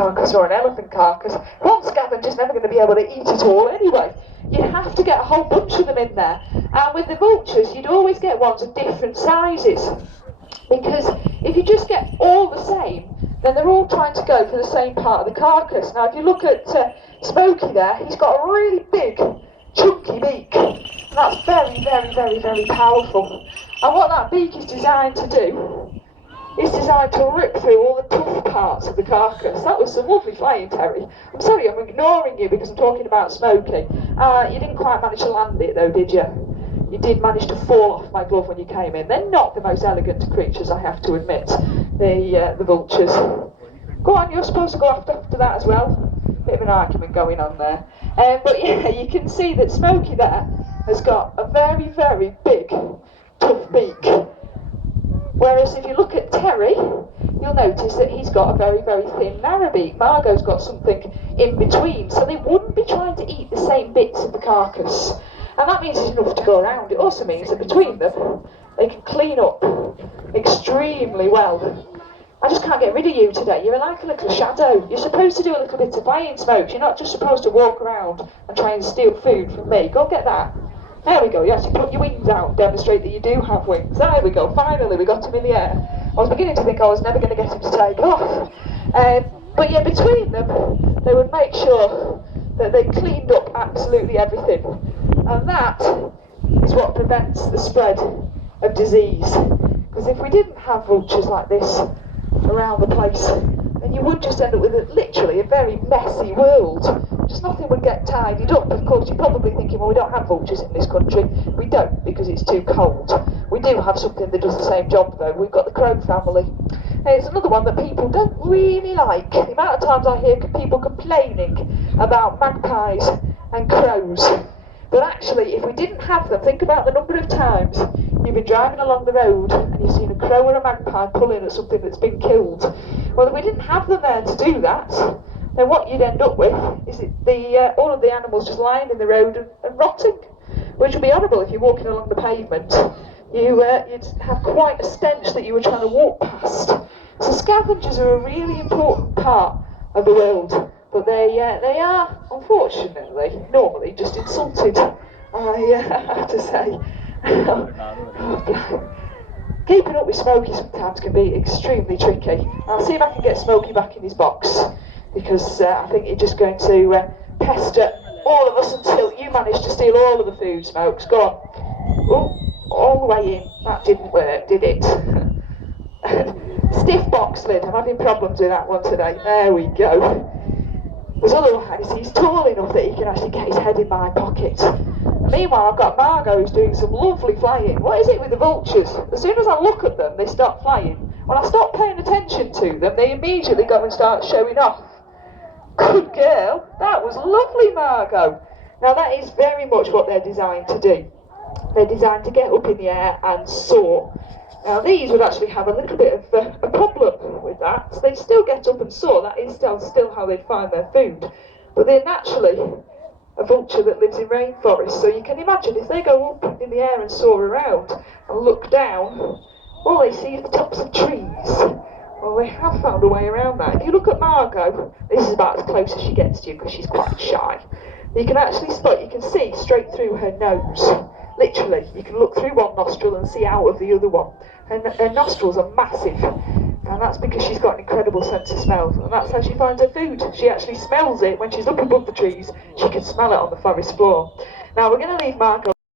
carcass or an elephant carcass, one scavenger's never going to be able to eat it all anyway. You have to get a whole bunch of them in there. And with the vultures, you'd always get ones of different sizes. Because if you just get all the same, then they're all trying to go for the same part of the carcass. Now, if you look at Smokey there, he's got a really big, chunky beak. And that's very, very, very, very powerful. And what that beak is designed to do is designed to rip through all the tough parts of the carcass. That was some lovely flying, Terry. I'm sorry, I'm ignoring you because I'm talking about Smokey. You didn't quite manage to land it though, did you? You did manage to fall off my glove when you came in. They're not the most elegant creatures, I have to admit, the vultures. Go on, you're supposed to go after that as well. Bit of an argument going on there. But yeah, you can see that Smokey there has got a very, very big, tough beak. Whereas if you look at Terry, you'll notice that he's got a very, very thin, narrow beak. Margot's got something in between, so they wouldn't be trying to eat the same bits of the carcass. And that means there's enough to go around. It also means that between them, they can clean up extremely well. I just can't get rid of you today. You're like a little shadow. You're supposed to do a little bit of playing, Smokes. You're not just supposed to walk around and try and steal food from me. Go get that. There we go. You actually put your wings out and demonstrate that you do have wings. There we go. Finally, we got him in the air. I was beginning to think I was never going to get him to take off. But yeah, between them, they would make sure that they cleaned up absolutely everything. And that is what prevents the spread of disease. Because if we didn't have vultures like this around the place, then you would just end up with literally a very messy world. Just nothing would get tidied up. Of course, you're probably thinking, well, we don't have vultures in this country. We don't, because it's too cold. We do have something that does the same job, though. We've got the crow family. It's another one that people don't really like. The amount of times I hear people complaining about magpies and crows. But actually, if we didn't have them, think about the number of times you've been driving along the road and you've seen a crow or a magpie pulling at something that's been killed. Well, if we didn't have them there to do that, then what you'd end up with is all of the animals just lying in the road and rotting, which would be horrible if you're walking along the pavement. You'd have quite a stench that you were trying to walk past. So scavengers are a really important part of the world. But they are, unfortunately, normally just insulted, I have to say. Keeping up with Smokey sometimes can be extremely tricky. I'll see if I can get Smokey back in his box, because I think you're just going to pester all of us until you manage to steal all of the food, Smokes. Go on. Oh, all the way in. That didn't work, did it? Stiff box lid. I'm having problems with that one today. There we go. Because otherwise he's tall enough that he can actually get his head in my pocket. And meanwhile, I've got Margot who's doing some lovely flying. What is it with the vultures? As soon as I look at them, they start flying. When I stop paying attention to them, they immediately go and start showing off. Good girl. That was lovely, Margot. Now that is very much what they're designed to do. They're designed to get up in the air and soar. Now these would actually have a little bit of a problem with that. So they'd still get up and soar. That is still how they'd find their food. But they're naturally a vulture that lives in rainforests. So you can imagine if they go up in the air and soar around and look down, all they see is the tops of trees. Well, they have found a way around that. If you look at Margot, this is about as close as she gets to you because she's quite shy. You can actually spot, you can see straight through her nose. Literally, you can look through one nostril and see out of the other one. Her nostrils are massive, and that's because she's got an incredible sense of smell, and that's how she finds her food. She actually smells it when she's up above the trees. She can smell it on the forest floor. Now we're going to leave Margot